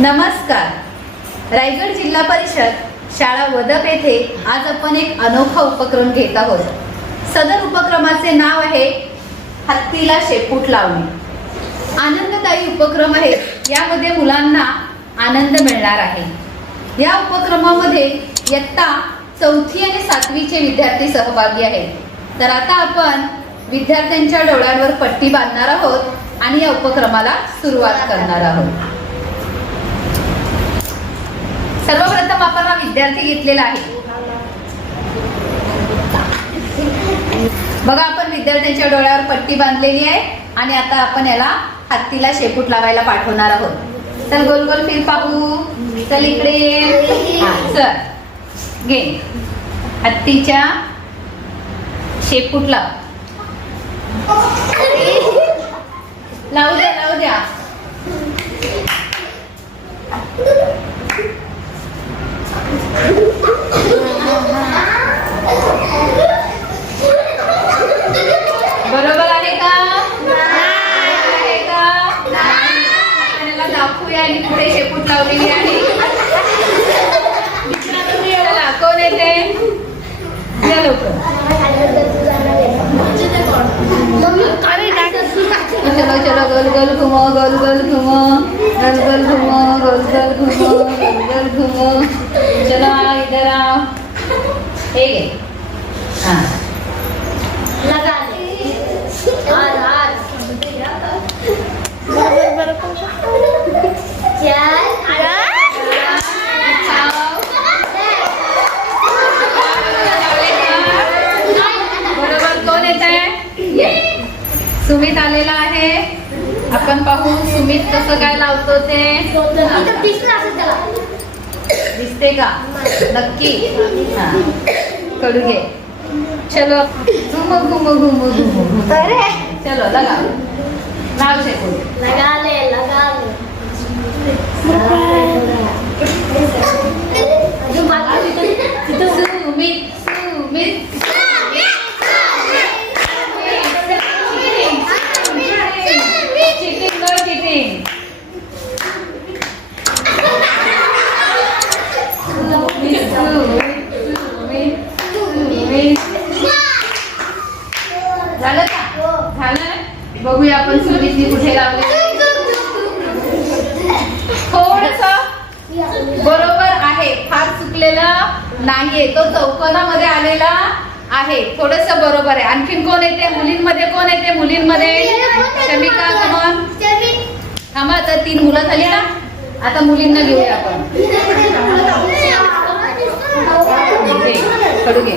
नमस्कार. रायगड जिल्हा परिषद शाळा वदप येथे आज आपण एक अनोखा उपक्रम घेत आहोत. सदर उपक्रमाचे नाव आहे हत्तीला शेपूट लावणे. आनंददायी उपक्रम आहे. यामध्ये मुलांना आनंद मिळणार आहे. या उपक्रमामध्ये इयत्ता चौथी आणि सातवीचे विद्यार्थी सहभागी आहेत. तर आता आपण विद्यार्थ्यांच्या डोळ्यांवर पट्टी बांधणार आहोत आणि या उपक्रमाला सुरुवात करणार आहोत. सर्वप्रथम आपण हा विद्यार्थी घेतलेला आहे. बघा आपण विद्यार्थ्यांच्या डोळ्यावर पट्टी बांधलेली आहे आणि आता आपण याला हत्तीला शेपूट लावायला पाठवणार आहोत. चल गोल गोल फिर पाहू. चल इकडे चल. घे. हत्तीच्या शेपूट लाव लावू द्या लावू द्या. बरोबर आहे का? आहे का आपण याला दाखवूया आणि पुढे शेपूट लावलेली आहे. चला कोण येते? चलो चलो गोल गोल घुमो गोल गोल घुमो. गोल गोल घुमो गोल गोल घुमो गोल गोल घुमो. चलो आ, इधर आओ हे हाँ येत आहे सुमित आलेला आहे. आपण पाहू सुमित कसं काय लावतो ते. दिसते का? नक्की. हा. कडू घे. चलो. घुम घुम घुम घुम चलो लगा. लाव शेकून Sumit Sumit cheating no cheating झालं का झालं बघूया आपण सुमितनी कुठे लावले थोडस बरोबर आहे फार चुकलेलं नाहीये. तो चौकोनामध्ये आलेला आहे. थोडस बरोबर आहे. आणखीन कोण येते? मुलींमध्ये कोण येते? मुलींमध्ये शमिका कमन थांबा तर तीन मुलं झाली ना? आता मुलींना घेऊया आपण. घे,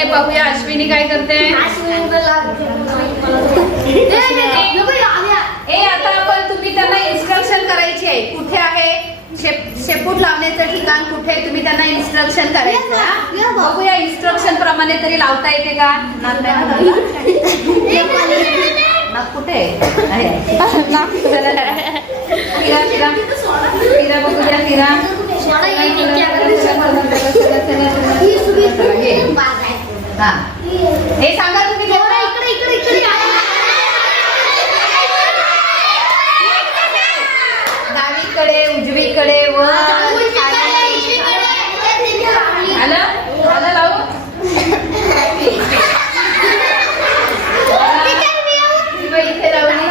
पाहूया. अश्विनी काय करते? ए आता आपण तुम्ही त्यांना इन्स्ट्रक्शन करायची आहे. कुठे आहे? शेप- शेपूट लावण्याचं ठिकाण कुठे आहे? तुम्ही त्यांना इन्स्ट्रक्शन करायचं? बघूया इन्स्ट्रक्शन प्रमाणे तरी लावता येते का? कुठे. फिरा फिरा. फिरा बघूया फिरा चला, चला, चला, चला, ये. हा हे सांगा तुम्ही लवकर. डावीकडे उजवीकडे वर. आलं? आलं लावू? किंवा इथे लावली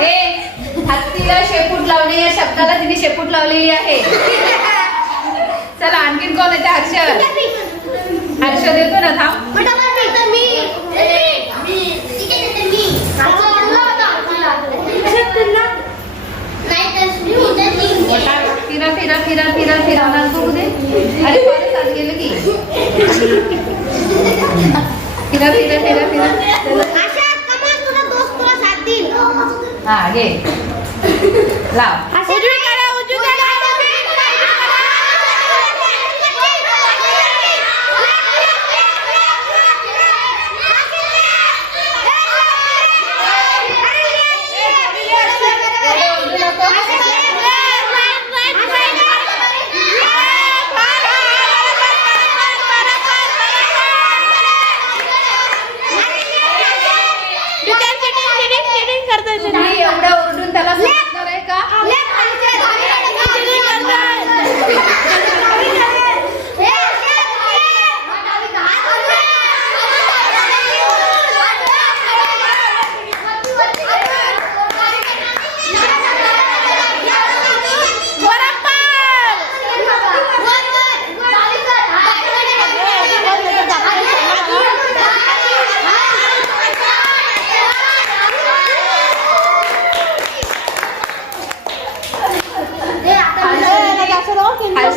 हे हत्तीला शेपूट लावणे या शब्दाला तिने शेपूट लावलेली आहे. चला आणखीन कोण येते हर्षद. हर्षद येतो ना थांब. फिरा फिरा फिरा हात बघू दे. अरे परत आत गेलं की. फिरा फिरा फिरा फिरा. आशा कमाल हा घे लाव.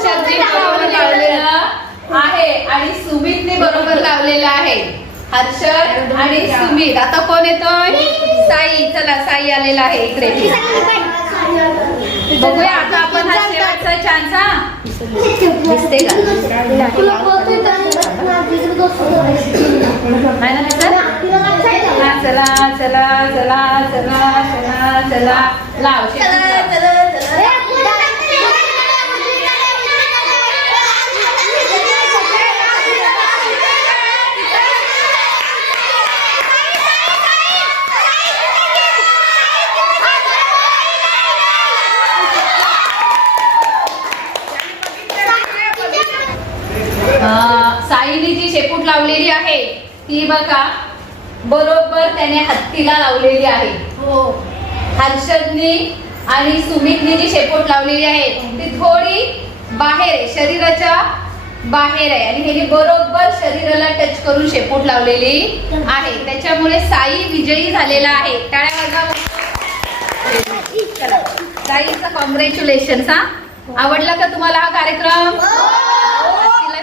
हर्षदने लावलेलं आहे आणि सुमितने बरोबर लावलेला आहे. हर्षद आणि सुमित. आता कोण येतोय? साई. चला साई आलेला आहे इकडे. बघूया आता आपण हा शेवटचा चान्स हा? दिसते का? नाही ना चला चला चला चला चला चला. लाव चला शेपूट लावलेली आहे. ती बघा बरोबर त्याने हत्तीला लावलेली आहे. हर्षदनी आणि सुमितने जी शेपूट लावलेली आहे ती थोडी बाहेर आहे शरीराच्या बाहेर आहे. आणि हे बरोबर शरीराला टच करून शेपूट लावलेली आहे. त्याच्यामुळे साई विजयी झालेला आहे. टाळ्या साईचं कॉंग्रॅच्युलेशन हा. आवडला का तुम्हाला हा कार्यक्रम? तिला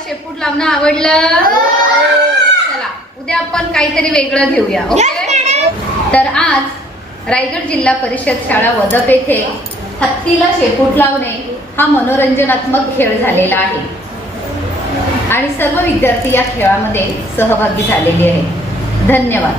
शेपूट लावणं आवडलं? चला उद्या आपण काहीतरी वेगळं घेऊया ओके? तर आज रायगड जिल्हा परिषद शाळा वदप येथे हत्तीला शेपूट लावणे हा मनोरंजनात्मक खेळ झालेला आहे. आणि सर्व विद्यार्थी या खेळामध्ये सहभागी झालेले आहेत. धन्यवाद.